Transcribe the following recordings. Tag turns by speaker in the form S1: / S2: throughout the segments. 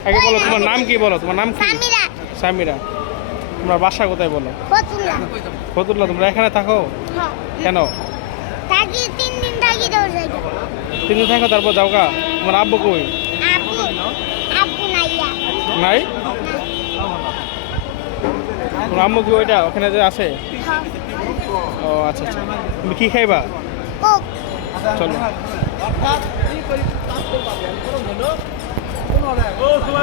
S1: আগে বলো তোমার নাম কি বলো? তোমার নাম কি?
S2: সামিরা।
S1: সামিরা। তোমার বাসা কোথায় বলো?
S2: ফতুল্লা।
S1: তোমরা এখানে থাকো?
S2: হ্যাঁ।
S1: কেন?
S2: থাকি তিন দিন থাকি তোর সাথে
S1: তিন দিন থাকো তারপর যাও গা। তোমার আব্বু কই? নাই? তোমার আম্মু কি ওইটা ওখানে যে আছে?
S2: হ্যাঁ।
S1: ও আচ্ছা আচ্ছা। তুমি কি খাইবা?
S2: কোক।
S1: চলো।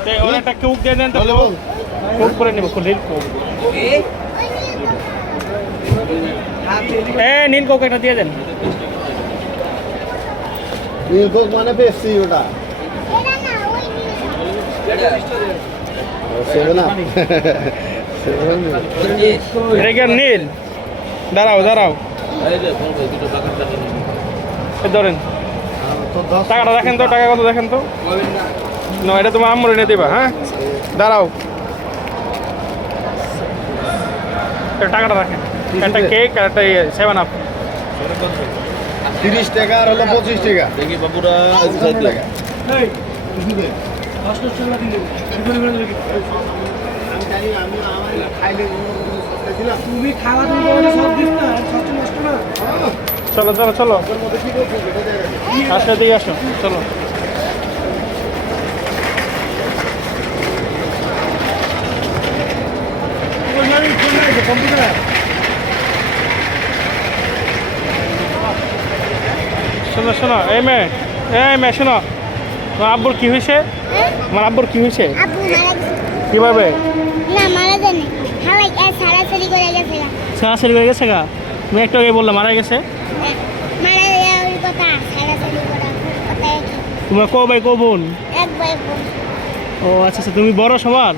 S2: একটা নীল কোক দেন।
S1: এই, ওর একটা কোক দিয়ে দেন তো কোক। কোক করে নেব নীল কোক
S2: নীল কোক।
S1: এ নীল কোক একটা দিয়ে দেন।
S3: নীলকোক মানে পেপসি ওটা।
S2: নীল
S1: নীল। দাঁড়াও দাঁড়াও। ধরেন। টাকাটা দেখেন তো টাকা কত দেখেন তো? না এটা তোমার আম্মুর এনে দিবা হ্যাঁ? দাঁড়াও। টাকাটা রাখেন। একটা কেক আর একটা সেভেন আপ।
S3: তিরিশ টাকা আর হলো পঁচিশ টাকা।
S4: দেখি বাবুরা
S1: চলো চলো চলো। আসো দিয়ে আসো। চলো। শোনো শোনো এই মেয়ে এই মেয়ে শোনো। তোমার আব্বুর কি হয়েছে?
S2: হ্যাঁ?
S1: আমার আব্বুর কি হয়েছে? কীভাবে?
S2: সারাসারি করে গেছে গা।
S1: তুমি একটু আগে বললাম মারা গেছে?
S2: হ্যাঁ।
S1: তোমার কো ভাই কো বোন। ও আচ্ছা আচ্ছা তুমি বড় সবার?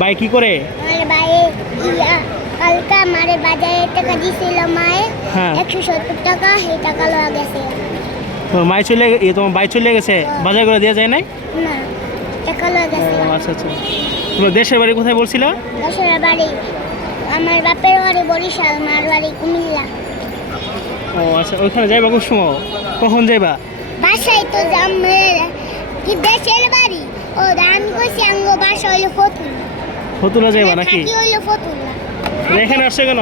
S2: ভাই
S1: কি করে?
S2: ভাই ইয়া কালকা আমারে বাজারে টাকা দিছিল মায়ে।
S1: হ্যাঁ।
S2: একশো সত্তর টাকা সেই টাকা লওয়া গেছে।
S1: তোমার মাই চলে এ তোমার ভাই চলে গেছে? বাজার করে দেওয়া যায় নাই?
S2: না টাকা লওয়া গেছে।
S1: আচ্ছা আচ্ছা। তোমার দেশের বাড়ি কোথায় বলছিল?
S2: দশরা বাড়ি আমার বাপের বাড়ি বরিশাল মার বাড়ি কুমিল্লা।
S1: ও আচ্ছা ওইখানে যাইবা খুব সময়? কখন যাইবা?
S2: বাসায় তো যাম কি দেশের বাড়ি? ও আমি কইছি আঙ্গ বাসা হইল ফতুল্লা
S1: ফতুলা যাইবা নাকি? এখানে আসছে কেন?